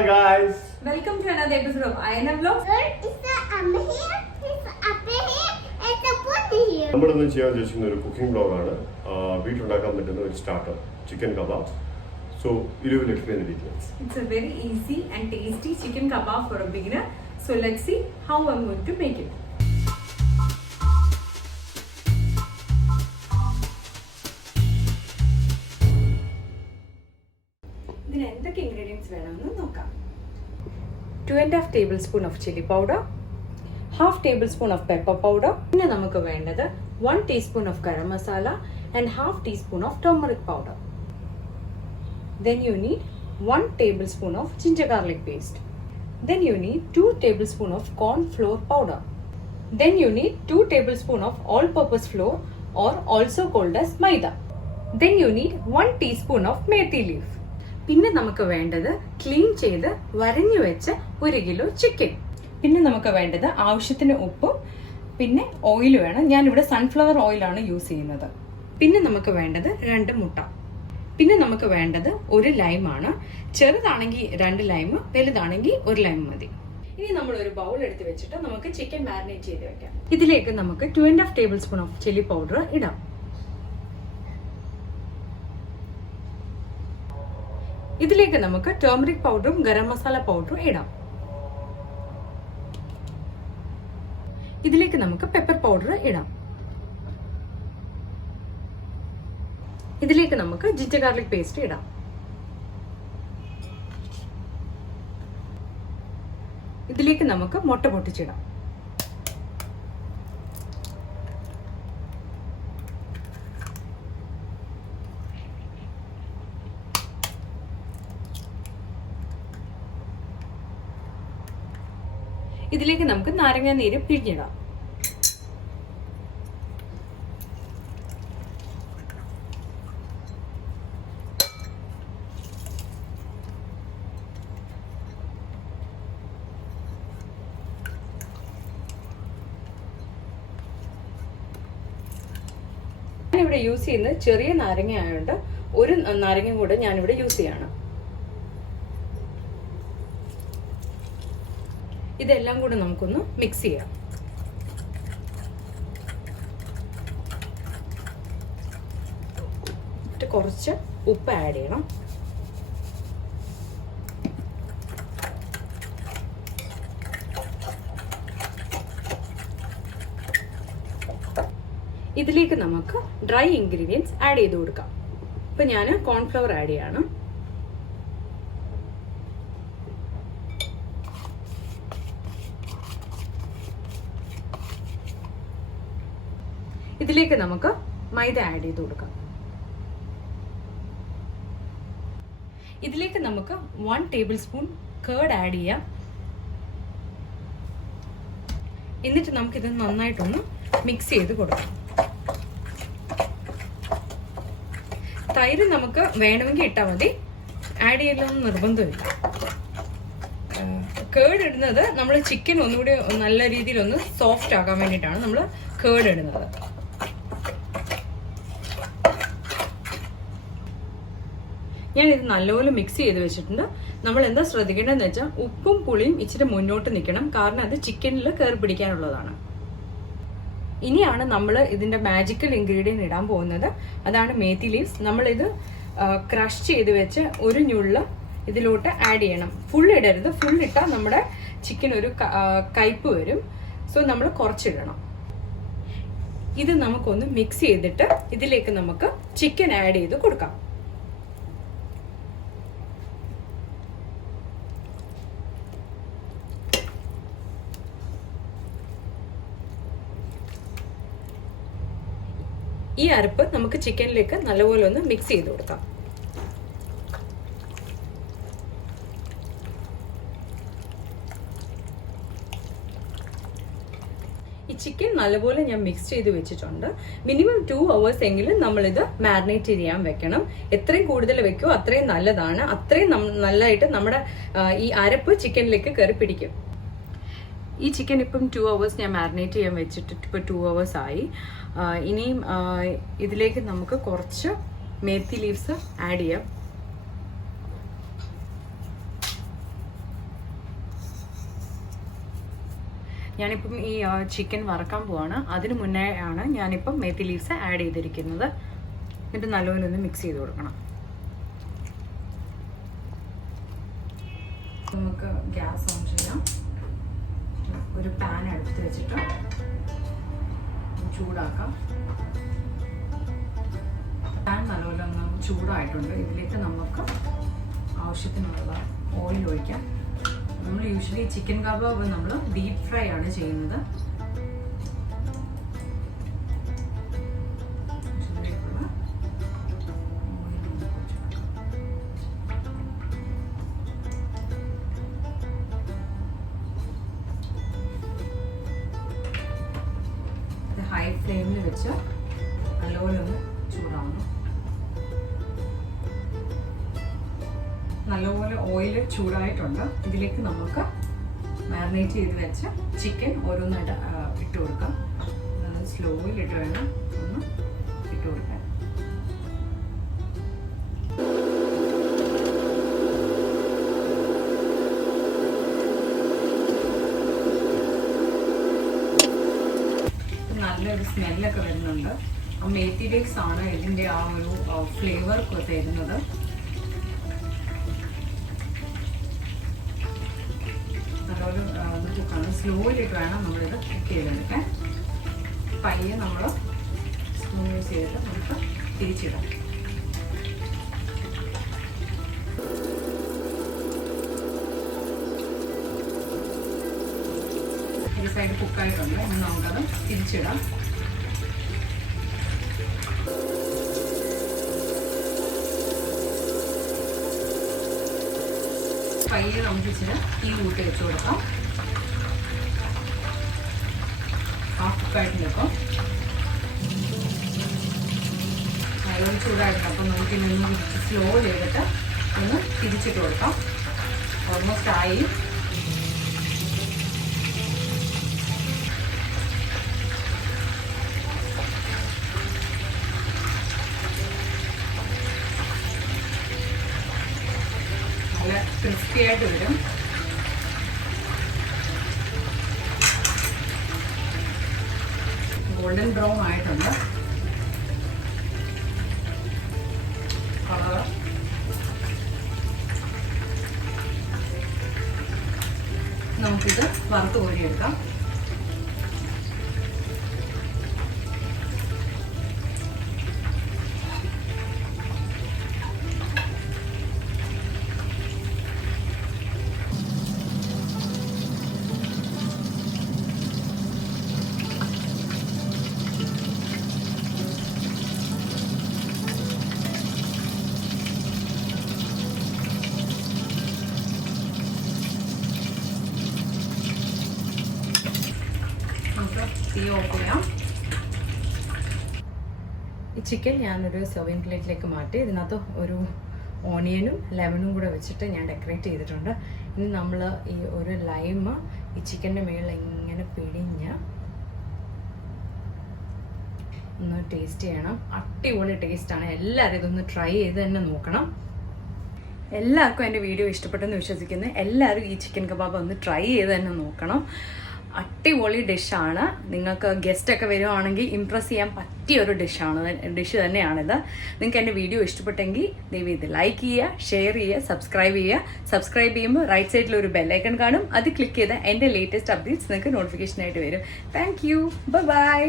Hi guys. Welcome to another episode of Ayana Vlogs. നമ്മളിന്ന് ചെയ്യാൻ ഉദ്ദേശിക്കുന്ന ഒരു കുക്കിംഗ് ബ്ലോഗാണ്. വീട്ടിലുണ്ടാക്കാൻ പറ്റുന്ന ഒരു starter chicken kebab. So you will explain the details. It's a very easy and tasty chicken kebab for a beginner. So let's see how I'm going to make it. ഇതിന് എന്തൊക്കെ ingredients വേണമെന്ന് നോക്കാം. 2.5 tablespoon of chili powder, half tablespoon of pepper powder. പിന്നെ നമുക്ക് വേണ്ടത് 1 teaspoon of garam masala and half teaspoon of turmeric powder. Then you need 1 tablespoon of ginger garlic paste. Then you need 2 tablespoon of corn flour powder. Then you need 2 tablespoon of all-purpose flour or also called as maida. Then you need 1 teaspoon of methi leaf. പിന്നെ നമുക്ക് വേണ്ടത് clean ചെയ്ത് വരഞ്ഞു വെച്ച 1 kilo chicken. പിന്നെ നമുക്ക് വേണ്ടത് ആവശ്യത്തിന് ഉപ്പും പിന്നെ ഓയിൽ വേണം. ഞാനിവിടെ സൺഫ്ലവർ ഓയിലാണ് യൂസ് ചെയ്യുന്നത്. പിന്നെ നമുക്ക് വേണ്ടത് 2 മുട്ട. പിന്നെ നമുക്ക് വേണ്ടത് 1 ലൈമാണ്. ചെറുതാണെങ്കിൽ 2 ലൈം, വലുതാണെങ്കിൽ 1 ലൈം മതി. ഇനി നമ്മൾ ഒരു ബൗൾ എടുത്ത് വെച്ചിട്ട് നമുക്ക് ചിക്കൻ മാരിനേറ്റ് ചെയ്ത് വെക്കാം. ഇതിലേക്ക് നമുക്ക് 2.5 tablespoon ഓഫ് ചില്ലി പൗഡർ ഇടാം. ഇതിലേക്ക് നമുക്ക് ടർമറിക് പൗഡറും ഗരം മസാല പൗഡറും ഇടാം. ഇതിലേക്ക് നമുക്ക് പെപ്പർ പൗഡർ ഇടാം. ഇതിലേക്ക് നമുക്ക് ജിഞ്ചർ ഗാർലിക് പേസ്റ്റ് ഇടാം. ഇതിലേക്ക് നമുക്ക് മുട്ട പൊട്ടിച്ചിടാം. ഇതിലേക്ക് നമുക്ക് നാരങ്ങ നീര് പിഴിഞ്ഞിടാം. ഞാനിവിടെ യൂസ് ചെയ്യുന്നത് ചെറിയ നാരങ്ങ ആയതുകൊണ്ട് 1 നാരങ്ങ കൂടെ ഞാനിവിടെ യൂസ് ചെയ്യാണ്. ഇതെല്ലാം കൂടെ നമുക്കൊന്ന് മിക്സ് ചെയ്യാം. കുറച്ച് ഉപ്പ് ആഡ് ചെയ്യണം. ഇതിലേക്ക് നമുക്ക് ഡ്രൈ ഇൻഗ്രീഡിയൻസ് ആഡ് ചെയ്ത് കൊടുക്കാം. ഇപ്പൊ ഞാൻ കോൺഫ്ലവർ ആഡ് ചെയ്യാണ്. ഇതിലേക്ക് നമുക്ക് മൈദ ആഡ് ചെയ്ത് കൊടുക്കാം. ഇതിലേക്ക് നമുക്ക് 1 tablespoon കേർഡ് ആഡ് ചെയ്യാം. എന്നിട്ട് നമുക്കിത് നന്നായിട്ടൊന്ന് മിക്സ് ചെയ്ത് കൊടുക്കാം. തൈര് നമുക്ക് വേണമെങ്കിൽ ഇട്ടാൽ മതി, ആഡ് ചെയ്യലൊന്നും നിർബന്ധമില്ല. കേർഡ് ഇടുന്നത് നമ്മൾ ചിക്കൻ ഒന്നുകൂടി നല്ല രീതിയിൽ ഒന്ന് സോഫ്റ്റ് ആക്കാൻ വേണ്ടിയിട്ടാണ് നമ്മൾ കേർഡ് ഇടുന്നത്. ഞാനിത് നല്ലപോലെ മിക്സ് ചെയ്ത് വെച്ചിട്ടുണ്ട്. നമ്മൾ എന്താ ശ്രദ്ധിക്കേണ്ടതെന്ന് വെച്ചാൽ ഉപ്പും പുളിയും ഇച്ചിരി മുന്നോട്ട് നിൽക്കണം, കാരണം അത് ചിക്കനിൽ കയറി പിടിക്കാനുള്ളതാണ്. ഇനിയാണ് നമ്മൾ ഇതിന്റെ മാജിക്കൽ ഇൻഗ്രീഡിയൻറ്റ് ഇടാൻ പോകുന്നത്. അതാണ് മേത്തി ലീവ്സ്. നമ്മളിത് ക്രഷ് ചെയ്ത് വെച്ച് 1 ഞുള്ള് ഇതിലോട്ട് ആഡ് ചെയ്യണം. ഫുൾ ഇടരുത്. ഫുൾ ഇട്ടാൽ നമ്മുടെ ചിക്കൻ ഒരു കയ്പ്പ് വരും. സോ നമ്മൾ കുറച്ചിടണം. ഇത് നമുക്കൊന്ന് മിക്സ് ചെയ്തിട്ട് ഇതിലേക്ക് നമുക്ക് ചിക്കൻ ആഡ് ചെയ്ത് കൊടുക്കാം. ഈ അരപ്പ് നമുക്ക് ചിക്കനിലേക്ക് നല്ലപോലെ ഒന്ന് മിക്സ് ചെയ്ത് കൊടുക്കാം. ഈ ചിക്കൻ നല്ലപോലെ ഞാൻ മിക്സ് ചെയ്ത് വെച്ചിട്ടുണ്ട്. മിനിമം 2 hours എങ്കിലും നമ്മളിത് മാരിനേറ്റ് ചെയ്യാൻ വെക്കണം. എത്രയും കൂടുതൽ വെക്കുമോ അത്രയും നല്ലതാണ്. അത്രയും നല്ലതായിട്ട് നമ്മുടെ ഈ അരപ്പ് ചിക്കനിലേക്ക് കയറി പിടിക്കും. ഈ ചിക്കൻ ഇപ്പം 2 hours ഞാൻ മാരിനേറ്റ് ചെയ്യാൻ വെച്ചിട്ട് ഇപ്പോൾ 2 hours ആയി. ഇനിയും ഇതിലേക്ക് നമുക്ക് കുറച്ച് മേത്തി ലീവ്സ് ആഡ് ചെയ്യാം. ഞാനിപ്പം ഈ ചിക്കൻ വറക്കാൻ പോവാണ്. അതിന് മുന്നേ ആണ് ഞാനിപ്പം മേത്തി ലീവ്സ് ആഡ് ചെയ്തിരിക്കുന്നത്. എന്നിട്ട് നല്ലപോലെ ഒന്ന് മിക്സ് ചെയ്ത് കൊടുക്കണം. നമുക്ക് ഗ്യാസ് ഓൺ ചെയ്യാം. ഒരു പാൻ അടുത്ത് വെച്ചിട്ട് ചൂടാക്കാം. പാൻ നല്ലപോലെ ഒന്ന് ചൂടായിട്ടുണ്ട്. ഇതിലേക്ക് നമുക്ക് ആവശ്യത്തിനുള്ള ഓയിൽ ഒഴിക്കാം. നമ്മൾ യൂഷ്വലി ചിക്കൻ കബാബ് നമ്മൾ ഡീപ്പ് ഫ്രൈ ആണ് ചെയ്യുന്നത്. ഹൈ ഫ്ലെയിമിൽ വെച്ച് നല്ലപോലെ ഒന്ന് ചൂടാവണം. നല്ലപോലെ ഓയിൽ ചൂടായിട്ടുണ്ട്. ഇതിലേക്ക് നമുക്ക് മാരിനേറ്റ് ചെയ്ത് വെച്ച ചിക്കൻ ഓരോന്നായിട്ട് ഇട്ട് കൊടുക്കാം. സ്ലോയിലിട്ട് വേണം ഒന്ന് ഇട്ട് കൊടുക്കാൻ. നല്ലൊരു സ്മെല്ലൊക്കെ വരുന്നുണ്ട്. മേത്തി ലീവ്സ് ആണ് ഇതിൻ്റെ ആ ഒരു ഫ്ലേവർ തരുന്നത്. നല്ലൊരു കുക്കാണ്. സ്ലോയിലിട്ട് വേണം നമ്മളിത് കുക്ക് ചെയ്തെടുക്കാൻ. പയ്യെ നമ്മൾ സ്പൂൺ യൂസ് ചെയ്തിട്ട് നമുക്ക് തിരിച്ചിടാം. ഈ സൈഡ് കുക്കായിട്ടുണ്ട്. ഇനി നമുക്കത് തിരിച്ചിടാം. പയ്യെ നമുക്ക് ഇച്ചിരി തീ കൂട്ടി വെച്ച് കൊടുക്കാം. ഹാഫ് കുക്കായിട്ട് നിൽക്കും. നല്ലൊരു ചൂടായിട്ടുണ്ട്. അപ്പം നമുക്ക് ഇന്ന് സ്ലോ ചെയ്തിട്ട് ഒന്ന് തിരിച്ചിട്ട് കൊടുക്കാം. ഓൾമോസ്റ്റ് ആയി. നല്ല ക്രിസ്പി ആയിട്ട് വരും. ഗോൾഡൻ ബ്രൗൺ ആയിട്ടുണ്ട് കളർ. നമുക്കിത് വറുത്ത് കോരിയെടുക്കാം. തീ ഓഫ് ചെയ്യാം. ഈ ചിക്കൻ ഞാനൊരു സെർവിങ് പ്ലേറ്റിലേക്ക് മാറ്റി. ഇതിനകത്ത് ഒരു ഓണിയനും ലെമണും കൂടെ വെച്ചിട്ട് ഞാൻ ഡെക്കറേറ്റ് ചെയ്തിട്ടുണ്ട്. ഇനി നമ്മൾ ഈ ഒരു ലൈം ഈ ചിക്കൻ്റെ മേളിൽ ഇങ്ങനെ പിഴിഞ്ഞ് ഒന്ന് ടേസ്റ്റ് ചെയ്യണം. അടിപൊളി ടേസ്റ്റാണ്. എല്ലാവരും ഇതൊന്ന് ട്രൈ ചെയ്ത് തന്നെ നോക്കണം. എല്ലാവർക്കും എൻ്റെ വീഡിയോ ഇഷ്ടപ്പെട്ടെന്ന് വിശ്വസിക്കുന്നു. എല്ലാവരും ഈ ചിക്കൻ കബാബ് ഒന്ന് ട്രൈ ചെയ്ത് തന്നെ നോക്കണം. അടിപൊളി ഡിഷാണ്. നിങ്ങൾക്ക് ഗസ്റ്റൊക്കെ വരുവാണെങ്കിൽ ഇംപ്രസ് ചെയ്യാൻ പറ്റിയൊരു ഡിഷ് തന്നെയാണിത്. നിങ്ങൾക്ക് എൻ്റെ വീഡിയോ ഇഷ്ടപ്പെട്ടെങ്കിൽ ദയവ് ഇത് ലൈക്ക് ചെയ്യുക, ഷെയർ ചെയ്യുക, സബ്സ്ക്രൈബ് ചെയ്യുക. സബ്സ്ക്രൈബ് ചെയ്യുമ്പോൾ റൈറ്റ് സൈഡിൽ ഒരു ബെല്ലൈക്കൺ കാണും. അത് ക്ലിക്ക് ചെയ്താൽ എൻ്റെ ലേറ്റസ്റ്റ് അപ്ഡേറ്റ്സ് നിങ്ങൾക്ക് നോട്ടിഫിക്കേഷനായിട്ട് വരും. Thank you. ബൈ.